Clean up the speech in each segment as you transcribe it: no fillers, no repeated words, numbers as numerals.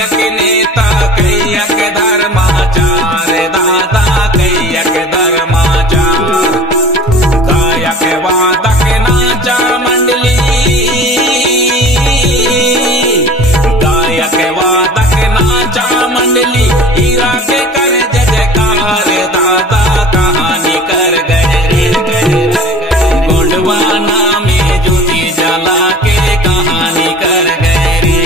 गायक नेता कैयक धर्माचार दादा कैयक धर्माचार। गायक वादक नाचा मंडली गायक वादक नाचा मंडली हीरा के कर जयकार दादा कहानी कर गए रे गोंडवाना में ज्योति जला के कहानी कर गए रे।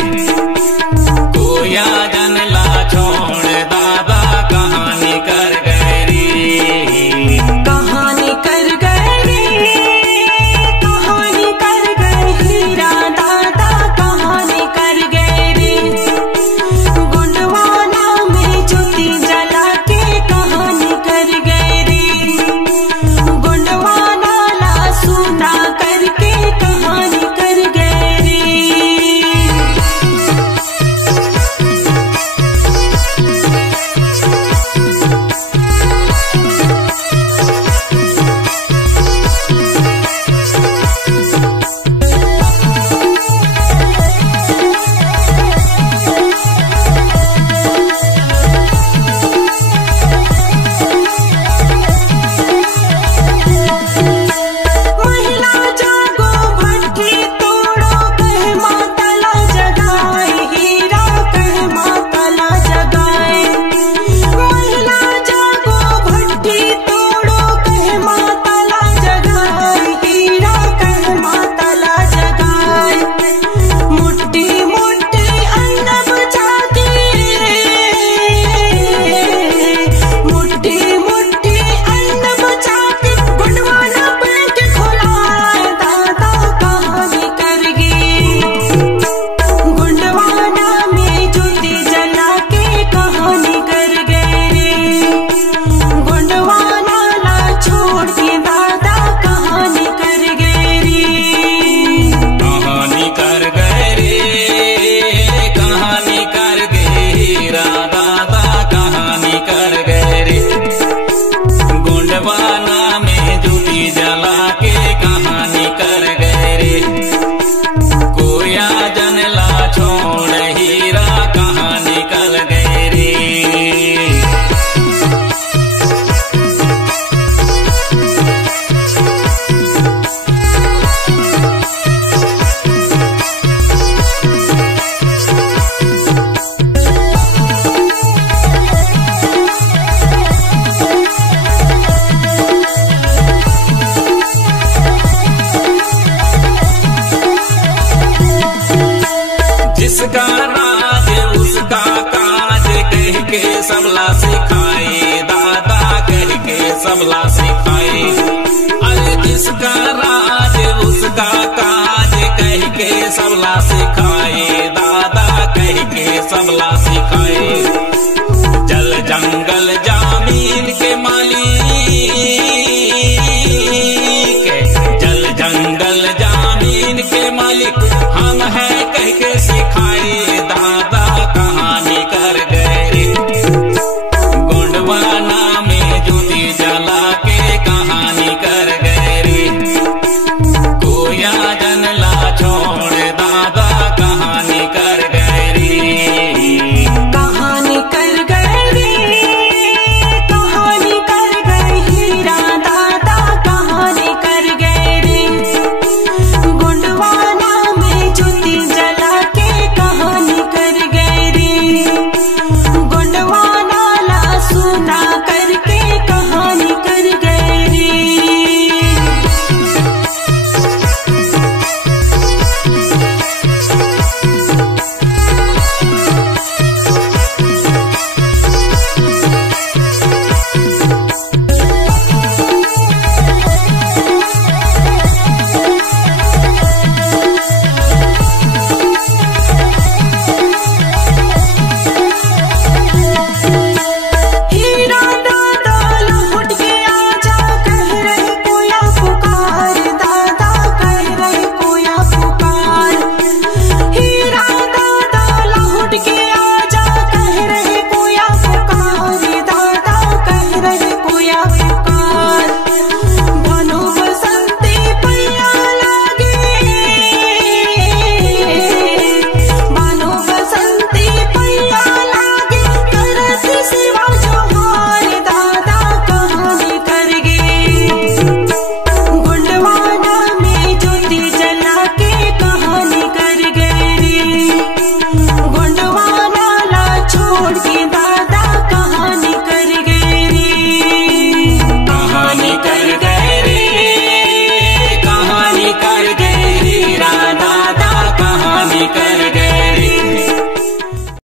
कोया जन ला छोड़ दादा कहानी कर गए रे। कहानी कर गए रे, कहानी कर गए हीरा दादा कहानी कर गए रे। गोंडवाना में ज्योति जला के कहानी कर गए रे। गोंडवाना ला सुना करके कहानी कर गए रे। महिला जागो भट्टी तोड़ो कह माता ला जगाए हीरा कह माता ला जगाए। महिला जागो भट्टी तोड़ो कह माता ला जगाए हीरा कह माता ला जगाए। मुट्ठी मुट्ठी अन्न बचा के मुट्ठी मुट्ठी अन्न बचा के गोंडवाना बैंक खोलाए दादा कहानी कर गए। गोंडवाना में ज्योति जला के कहानी कर गए रे। गोंडवाना ला छोड़ के दादा कहानी कर गए रे। कहानी कर गए रे कहानी कर गए हीरा दादा कहानी कर गए रे। गोंडवाना में ज्योति जला के कहानी कर गए रे। कोया जन ला छोड़ हीरा कहानी कर गए रे। जिसका राज उसका काज कह के सबला सिखाए दादा कह के सबला सिखाए। अरे जिसका राज उसका काज कह के सबला सिखाए दादा कह के सबला सिखाए। जल जंगल जामीन के मालिक जल जंगल जामीन के मालिक हम हैं कह के सिखाए दादा कहानी कर गए रे। गोंडवाना में ज्योति जला के कहानी कर गए रे। कोया जन ला छोड़ दादा कहानी कर गए रे। कहानी कर गए रे, कहानी कर गए हीरा दादा कहानी कर गए रे। गोंडवाना में ज्योति जला के कहानी कर गए रे। गोंडवाना ला सुना करके कहानी कर गए रे। हीरा दादा लौट के आजा कह रहे कोया पुकार दादा कह रहे कोया पुकार। हीरा दादा लौट के